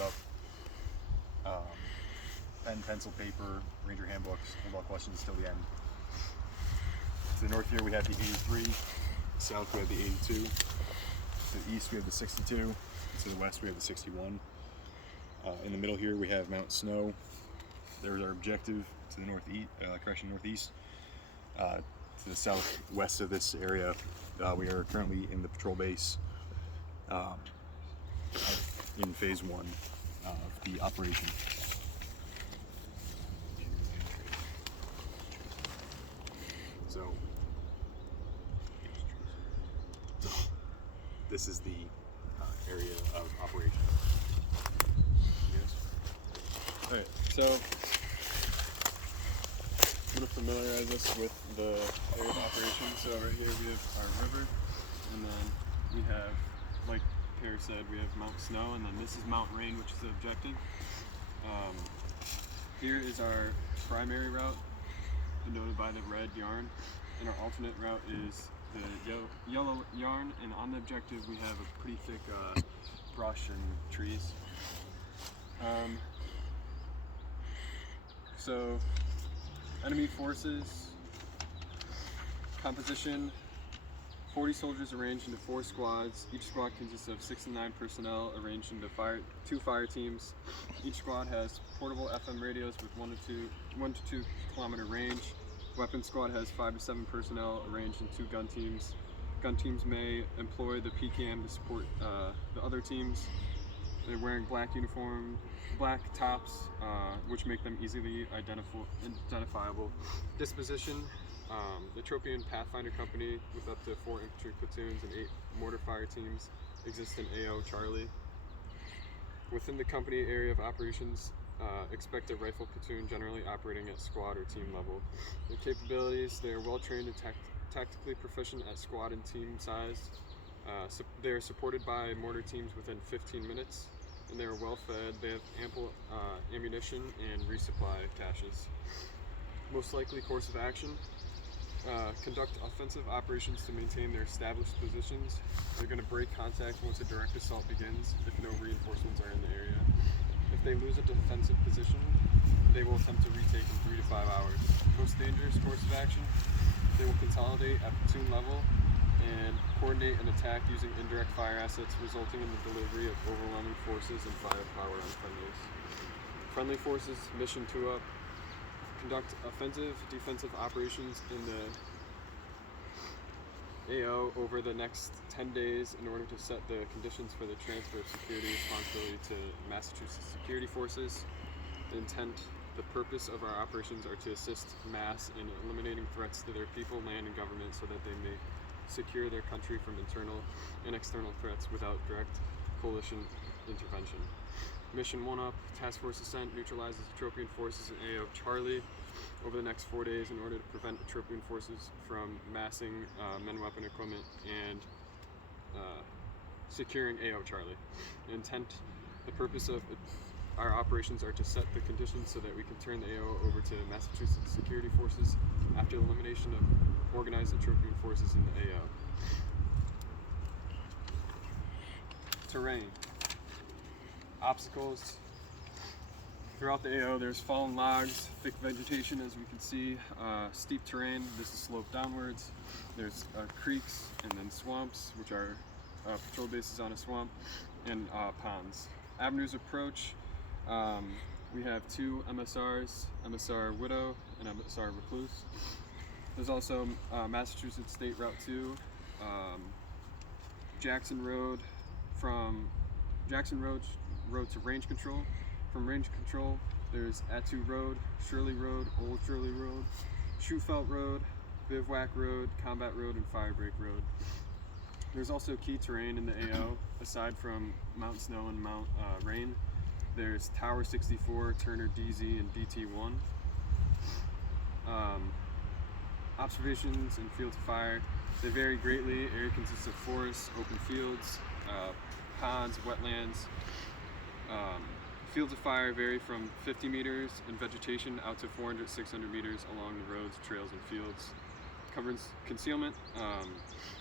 up. Pen, pencil, paper, ranger handbooks, hold all questions till the end. To the north here we have the 83, south we have the 82, to the east we have the 62, to the west we have the 61. In the middle here we have Mount Snow. There's our objective to the northeast. To the southwest of this area, we are currently in the patrol base in phase 1 of the operation. So this is the area of operation. Alright, so I'm going to familiarize us with the area of operation. So right here we have our river, and then we have, like Perry said, we have Mount Snow, and then this is Mount Rain, which is the objective. Here is our primary route, denoted by the red yarn, and our alternate route is the yellow yarn, and on the objective we have a pretty thick brush and trees. So, enemy forces, composition, 40 soldiers arranged into 4 squads. Each squad consists of 6 to 9 personnel arranged into 2 fire teams. Each squad has portable FM radios with 1 to 2 kilometer range. Weapon squad has 5 to 7 personnel arranged in 2 gun teams. Gun teams may employ the PCAM to support the other teams. They're wearing black tops, which make them easily identifiable. Disposition, the Tropian Pathfinder Company with up to 4 infantry platoons and 8 mortar fire teams exists in AO Charlie. Within the company area of operations, expect a rifle platoon generally operating at squad or team level. Their capabilities, they are well trained and tactically proficient at squad and team size. They are supported by mortar teams within 15 minutes. And they are well fed. They have ample ammunition and resupply caches. Most likely course of action, conduct offensive operations to maintain their established positions. They're going to break contact once a direct assault begins if no reinforcements are in the area. If they lose a defensive position, they will attempt to retake in 3 to 5 hours. Most dangerous course of action, they will consolidate at platoon level and coordinate an attack using indirect fire assets, resulting in the delivery of overwhelming forces and firepower on friendlies. Friendly forces, mission 2 up, conduct offensive, defensive operations in the AO over the next 10 days in order to set the conditions for the transfer of security responsibility to Massachusetts security forces. The intent, the purpose of our operations are to assist Mass in eliminating threats to their people, land, and government so that they may secure their country from internal and external threats without direct coalition intervention. Mission 1 up, task force ascent neutralizes Tropian forces in AO Charlie over the next 4 days in order to prevent Tropian forces from massing men, weapon, equipment, and securing AO Charlie. The intent, the purpose of our operations are to set the conditions so that we can turn the AO over to Massachusetts security forces after the elimination of organized Tropian forces in the AO. Terrain. Obstacles. Throughout the AO there's fallen logs, thick vegetation as we can see, steep terrain, this is sloped downwards. There's creeks and then swamps, which are patrol bases on a swamp, and ponds. Avenues of approach, we have 2 MSRs, MSR Widow and MSR Recluse. There's also Massachusetts State Route 2, Jackson Road, from Jackson Road to Range Control. From Range Control, there's Attu Road, Shirley Road, Old Shirley Road, Shoefelt Road, Bivouac Road, Combat Road, and Firebreak Road. There's also key terrain in the AO, aside from Mount Snow and Mount Rain. There's Tower 64, Turner DZ, and DT1. Observations and fields of fire, they vary greatly. Area consists of forests, open fields, ponds, wetlands. Fields of fire vary from 50 meters in vegetation out to 400, 600 meters along the roads, trails, and fields. Concealment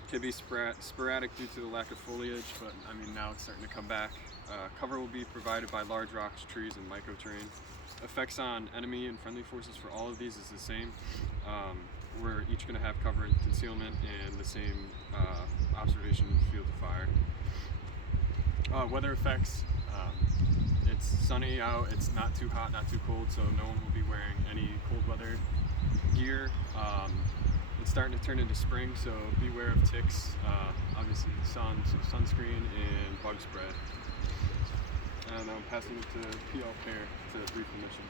can be sporadic due to the lack of foliage, but I mean now it's starting to come back. Cover will be provided by large rocks, trees, and microterrain. Effects on enemy and friendly forces for all of these is the same. We're each going to have cover and concealment and the same observation field of fire. Weather effects, it's sunny out, it's not too hot, not too cold, so no one will be wearing any cold weather gear. It's starting to turn into spring, so beware of ticks, obviously the sun, so sunscreen and bug spray. And I'm passing it to PL Pair to brief the mission.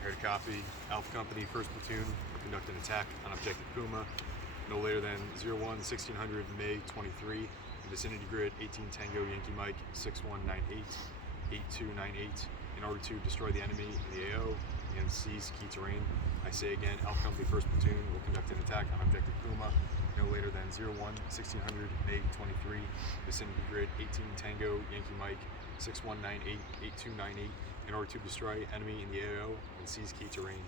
Here to copy. Alpha Company, 1st Platoon, will conduct an attack on Objective Puma no later than 01-1600 May 23, vicinity grid 18 Tango Yankee Mike 6198-8298, in order to destroy the enemy in the AO and seize key terrain. I say again, Alpha Company 1st Platoon will conduct an attack on Objective Puma no later than 01-1600 May 23, vicinity grid 18 Tango Yankee Mike 6198-8298, in order to destroy enemy in the AO and seize key terrain.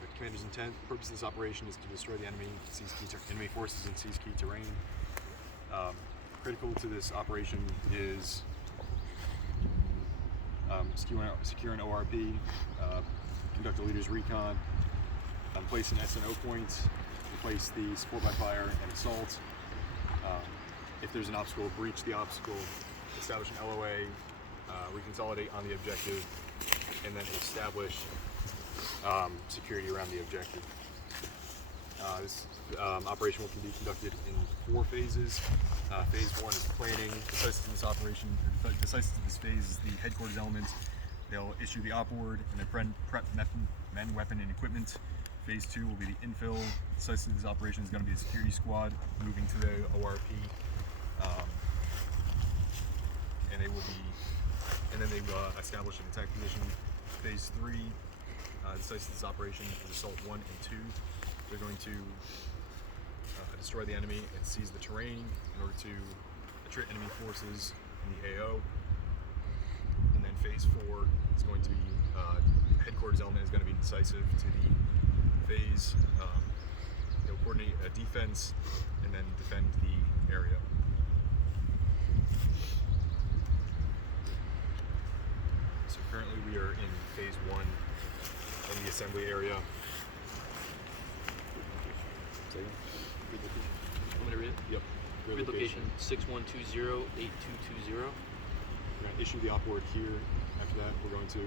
The commander's intent, purpose of this operation is to destroy the enemy forces and seize key terrain. Critical to this operation is secure an ORP, conduct a leader's recon, place an SNO point, replace the support by fire and assault. If there's an obstacle, breach the obstacle, establish an LOA, reconsolidate on the objective, and then establish security around the objective. This operation will be conducted in 4 phases. Phase 1 is planning. Decisive to this operation, decisive to this phase is the headquarters element. They'll issue the op board and then prep men, weapon, and equipment. Phase 2 will be the infill. Decisive to this operation is going to be a security squad moving to the ORP, and they will establish an attack position. Phase 3, decisive to this operation is assault 1 and 2. They're going to destroy the enemy and seize the terrain in order to attrit enemy forces in the AO. And then phase 4 is going to be headquarters element is going to be decisive to the phase. They'll coordinate a defense and then defend the area. So currently we are in phase 1 in the assembly area. Want me to read it? Yep. Grid location 6120-8220. We're going to issue the op board here. After that, we're going to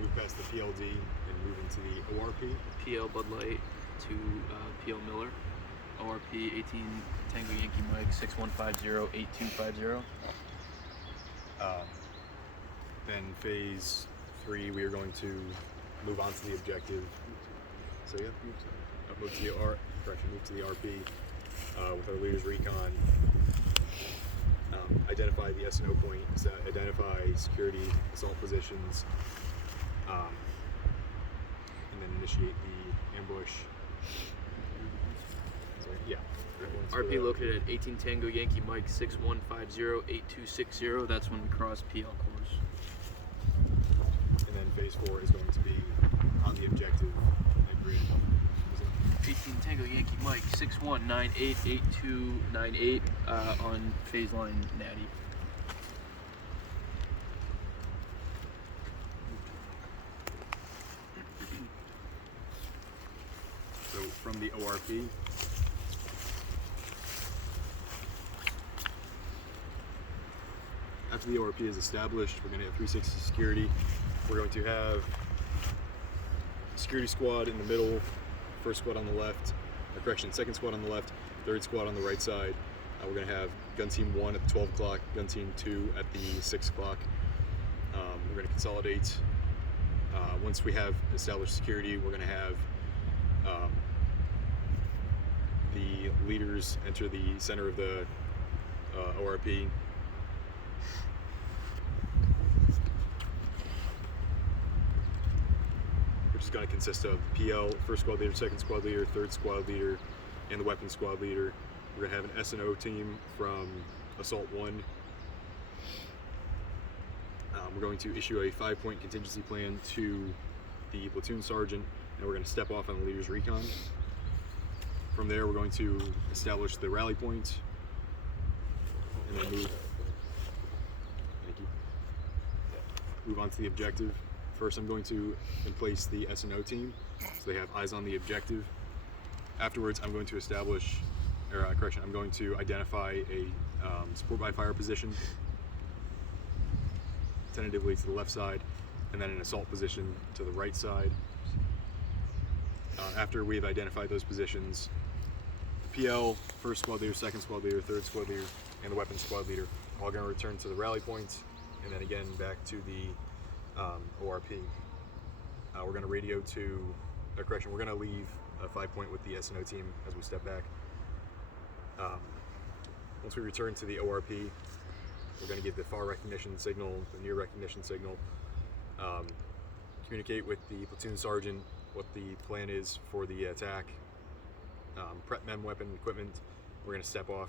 move past the PLD and move into the ORP. PL Bud Light to PL Miller. ORP 18 Tango Yankee Mike 6150-8250. Then phase 3, we are going to move on to the objective. So yeah, move to the RP with our leaders recon. Identify the SNO point, identify security assault positions, and then initiate the ambush. Sorry, yeah. RP located at 18 Tango Yankee Mike 6150-8260. That's when we cross PL course. And then phase 4 is going to be on the objective at grid. 18 Tango Yankee Mike 6198-8298 on phase line Natty. So from the ORP, after the ORP is established, we're going to have 360 security. We're going to have security squad in the middle, first squad on the left, second squad on the left, third squad on the right side. We're going to have gun team 1 at 12 o'clock, gun team 2 at the 6 o'clock. We're going to consolidate. Once we have established security, we're going to have the leaders enter the center of the ORP. Which is going to consist of PL, first squad leader, second squad leader, third squad leader, and the weapons squad leader. We're going to have an SNO team from Assault 1. We're going to issue a 5-point contingency plan to the platoon sergeant, and we're going to step off on the leader's recon. From there, we're going to establish the rally point. and then move. Thank you. Move on to the objective. First, I'm going to place the S&O team, so they have eyes on the objective. Afterwards, I'm going to establish, I'm going to identify a support by fire position, tentatively to the left side, and then an assault position to the right side. After we've identified those positions, the PL, first squad leader, second squad leader, third squad leader, and the weapons squad leader all going to return to the rally point, and then again back to the ORP. We're going to radio to, we're going to leave a 5-point with the S&O team as we step back. Once we return to the ORP, we're going to give the far recognition signal, the near recognition signal, communicate with the platoon sergeant what the plan is for the attack, prep mem weapon equipment. We're going to step off.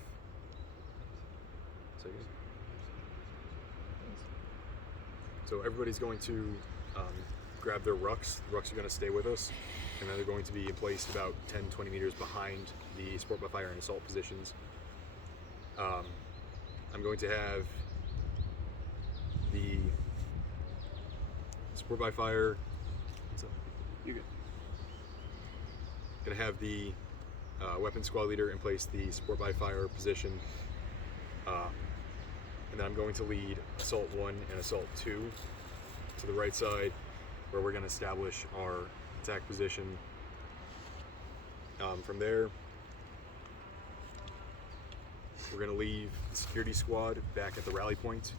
So everybody's going to grab their rucks. The rucks are going to stay with us, and then they're going to be in place about 10-20 meters behind the support by fire and assault positions. I'm going to have the support by fire. What's up? You're good. Going to have the weapons squad leader in place the support by fire position, and then I'm going to lead assault 1 and assault 2 to the right side, where we're going to establish our attack position. From there, we're going to leave the security squad back at the rally point.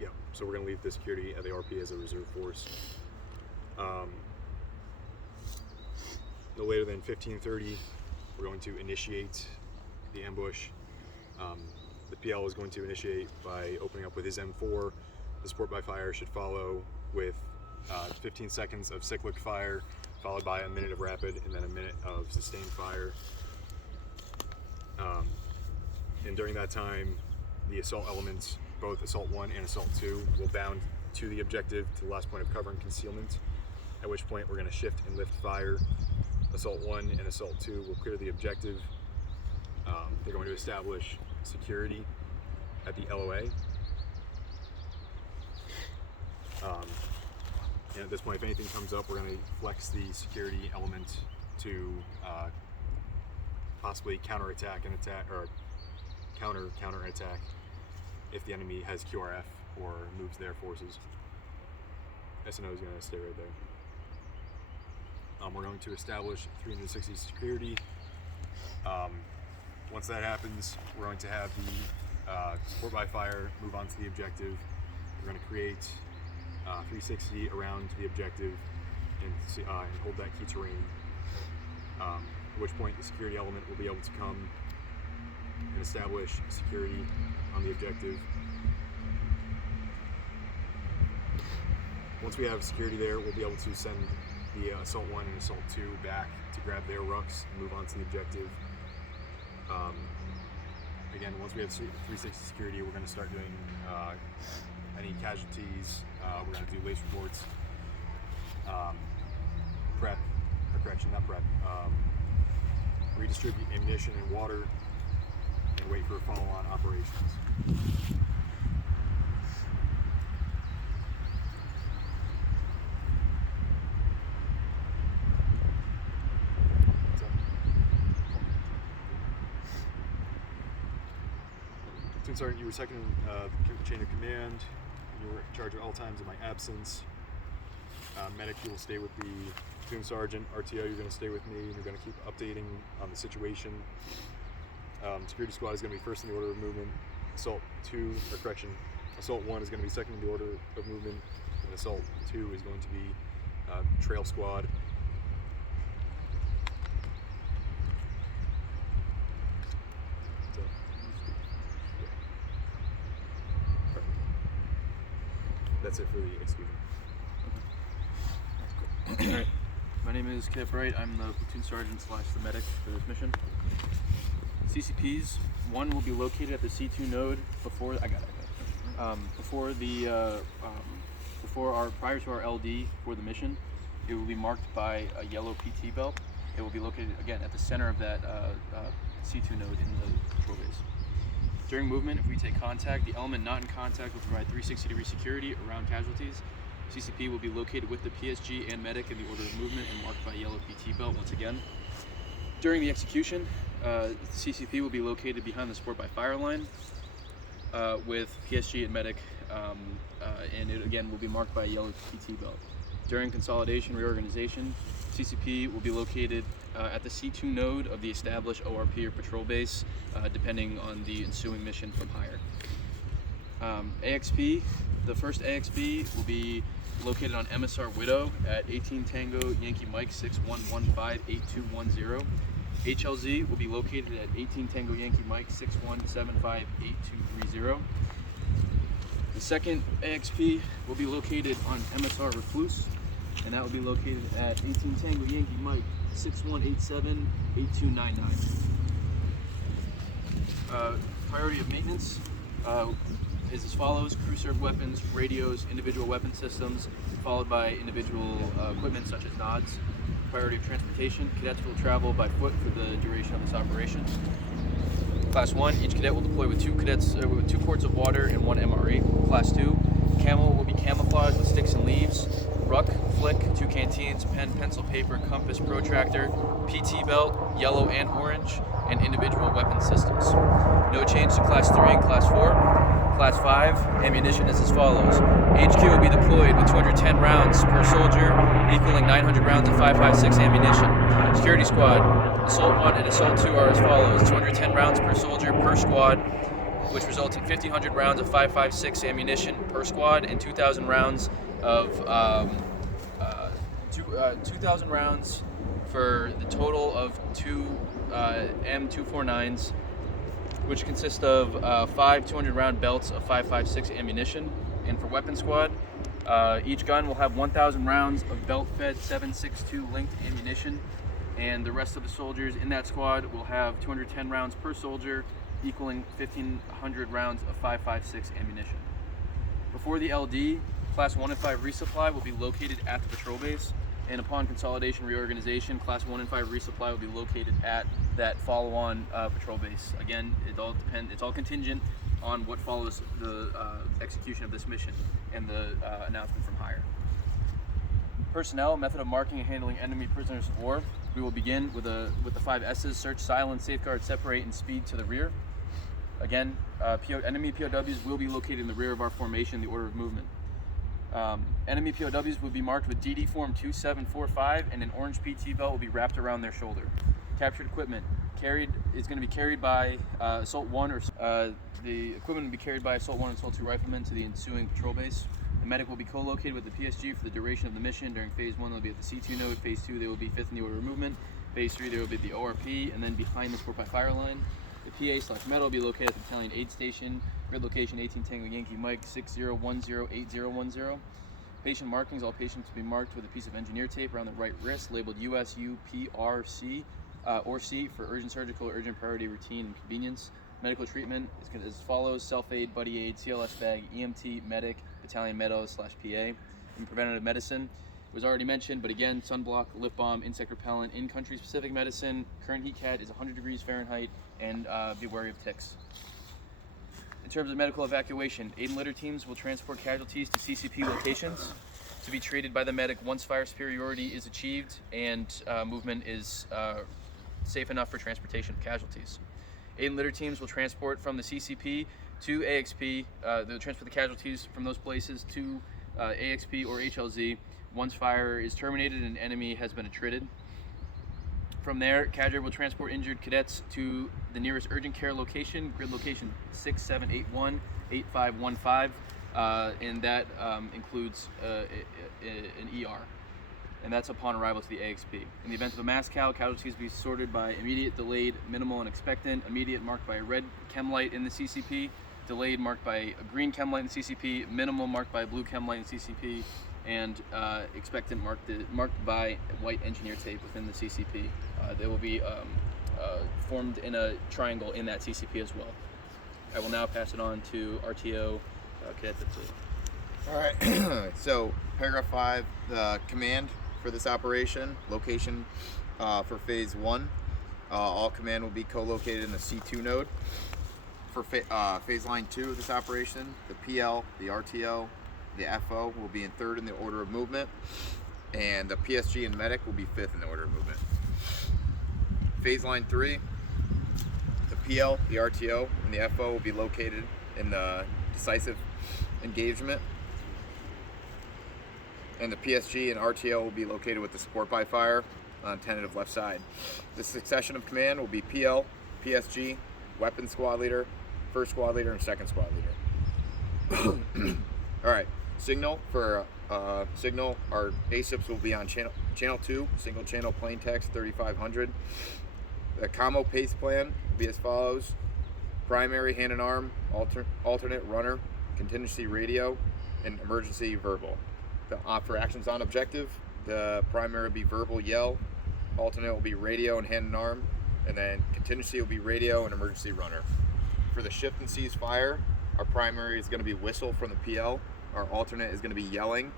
Yeah, so we're going to leave the security at the RP as a reserve force. No later than 15:30, we're going to initiate the ambush. The PL is going to initiate by opening up with his M4. The support by fire should follow with 15 seconds of cyclic fire, followed by a minute of rapid, and then a minute of sustained fire. And during that time, the assault elements, both Assault 1 and Assault 2, will bound to the objective to the last point of cover and concealment, at which point we're going to shift and lift fire. Assault 1 and Assault 2 will clear the objective. They're going to establish security at the LOA. And at this point, if anything comes up, we're going to flex the security element to possibly counterattack and attack, or counterattack if the enemy has QRF or moves their forces. S&O is going to stay right there. We're going to establish 360 security. Once that happens, we're going to have the support by fire move on to the objective. We're going to create 360 around the objective and hold that key terrain. At which point the security element will be able to come and establish security on the objective. Once we have security there, we'll be able to send the Assault 1 and Assault 2 back to grab their rucks and move on to the objective. Again, once we have 360 security, we're going to start doing any casualties. We're going to do lace reports, redistribute ammunition and water, and wait for follow-on operations. Platoon Sergeant, you were second in the chain of command. You were in charge at all times in my absence. Medic, you will stay with the Platoon Sergeant. RTO, you're going to stay with me. You're going to keep updating on the situation. Security Squad is going to be first in the order of movement. Assault 1 is going to be second in the order of movement. And Assault 2 is going to be Trail Squad. That's it for the exclusion. Alright, my name is Cadet Bright. I'm the platoon sergeant / the medic for this mission. CCPs, One will be located at the C2 node before prior to our LD for the mission. It will be marked by a yellow PT belt. It will be located again at the center of that C2 node in the patrol base. During movement, if we take contact, the element not in contact will provide 360-degree security around casualties. CCP will be located with the PSG and medic in the order of movement and marked by yellow PT belt once again. During the execution, CCP will be located behind the support by fire line with PSG and medic, and it again will be marked by a yellow PT belt. During consolidation reorganization, CCP will be located at the C2 node of the established ORP or patrol base, depending on the ensuing mission from higher. AXP, the first AXP will be located on MSR Widow at 18 Tango Yankee Mike 61158210. HLZ will be located at 18 Tango Yankee Mike 61758230. The second AXP will be located on MSR Recluse, and that will be located at 18 Tango Yankee Mike 61878299. Priority of maintenance is as follows: crew served weapons, radios, individual weapon systems, followed by individual equipment such as nods. Priority of transportation: cadets will travel by foot for the duration of this operation. Class 1, each cadet will deploy with 2 quarts of water and 1 MRE. Class 2, camel will be camouflaged with sticks and leaves. Ruck, flick, 2 canteens, pen, pencil, paper, compass, protractor, PT belt, yellow and orange, and individual weapon systems. No change to Class 3 and Class 4. Class 5, ammunition is as follows. HQ will be deployed with 210 rounds per soldier, equaling 900 rounds of 5.56 ammunition. Security squad, Assault 1 and Assault 2 are as follows. 210 rounds per soldier per squad, which results in 1,500 rounds of 5.56 ammunition per squad and 2,000 rounds of 2,000 rounds for the total of 2 M249s, which consist of 5 200-round belts of 5.56 ammunition. And for weapon squad, each gun will have 1,000 rounds of belt-fed 7.62 linked ammunition, and the rest of the soldiers in that squad will have 210 rounds per soldier, equaling 1,500 rounds of 5.56 ammunition. Before the LD, Class 1 and 5 resupply will be located at the patrol base, and upon consolidation reorganization, Class 1 and 5 resupply will be located at that follow-on patrol base. Again, it's all contingent on what follows the execution of this mission and the announcement from higher. Personnel, method of marking and handling enemy prisoners of war. We will begin with the 5 S's: search, silence, safeguard, separate, and speed to the rear. Again, enemy POWs will be located in the rear of our formation in the order of movement. Enemy POWs will be marked with DD Form 2745, and an orange PT belt will be wrapped around their shoulder. Captured equipment is going to be carried by Assault 1 or the equipment will be carried by Assault 1 and Assault 2 riflemen to the ensuing patrol base. The medic will be co-located with the PSG for the duration of the mission. During Phase 1, they'll be at the C2 node. Phase 2, they will be 5th in the order of movement. Phase 3, they will be at the ORP, and then behind the support by fire line. The PA/Med will be located at the Battalion Aid Station, grid location 18 Tango Yankee Mike 60108010. Patient markings: all patients will be marked with a piece of engineer tape around the right wrist labeled USUPRC or C for urgent surgical, urgent priority, routine, and convenience. Medical treatment is as follows: self-aid, buddy aid, CLS bag, EMT, medic, battalion meadow/PA. In preventative medicine, it was already mentioned, but again, sunblock, lip balm, insect repellent. In country specific medicine, current heat cat is 100 degrees Fahrenheit, and be wary of ticks. In terms of medical evacuation, aid and litter teams will transport casualties to CCP locations to be treated by the medic once fire superiority is achieved and movement is safe enough for transportation of casualties. Aid and litter teams will transport from the CCP to AXP. They'll transport the casualties from those places to AXP or HLZ once fire is terminated and enemy has been attrited. From there, Cadre will transport injured cadets to the nearest urgent care location, grid location 6781-8515, and that includes an ER, and that's upon arrival to the AXP. In the event of a mass casualties will be sorted by immediate, delayed, minimal, and expectant. Immediate marked by a red chem light in the CCP, delayed marked by a green chem light in the CCP, minimal marked by a blue chem light in the CCP, and expectant marked by white engineer tape within the CCP. There will be formed in a triangle in that CCP as well. I will now pass it on to RTO Cadet Dipsley. All right. So paragraph 5, the command for this operation, location for phase 1. All command will be co-located in the C2 node. For phase line 2 of this operation, the PL, the RTO, the FO will be in 3rd in the order of movement, and the PSG and medic will be 5th in the order of movement. Phase line 3, the PL, the RTO, and the FO will be located in the decisive engagement, and the PSG and RTO will be located with the support by fire on tentative left side. The succession of command will be PL, PSG, weapons squad leader, 1st squad leader, and 2nd squad leader. All right, signal for signal, our ASIPs will be on channel 2, single channel plain text 3500. The commo pace plan will be as follows: primary hand and arm, alternate runner, contingency radio, and emergency verbal. For actions on objective, the primary will be verbal yell, alternate will be radio and hand and arm, and then contingency will be radio and emergency runner. For the shift and seize fire, our primary is going to be whistle from the PL, our alternate is going to be yelling,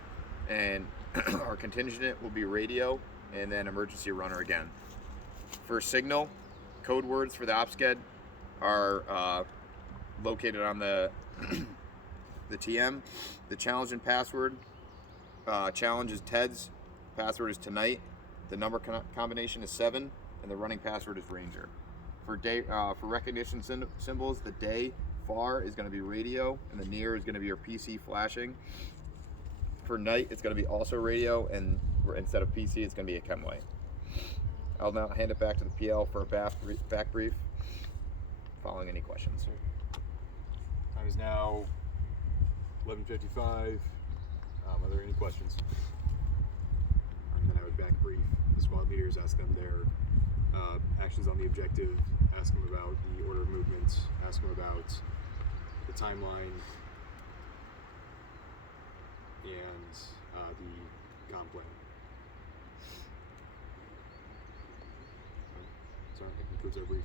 and our contingent will be radio, and then emergency runner again. For signal, code words for the OPSCED are located on the the TM. The challenge and password, challenge is TEDS, password is tonight, the number combination is 7, and the running password is Ranger. For recognition symbols, the day far is going to be radio, and the near is going to be your PC flashing. For night, it's going to be also radio, and instead of PC, it's going to be a chemway. I'll now hand it back to the PL for a back brief, following any questions. Time is now 11:55. Are there any questions? And then I would back brief the squad leaders, ask them their actions on the objective, ask them about the order of movements, ask them about the timeline, and the comp plan. So that concludes our brief.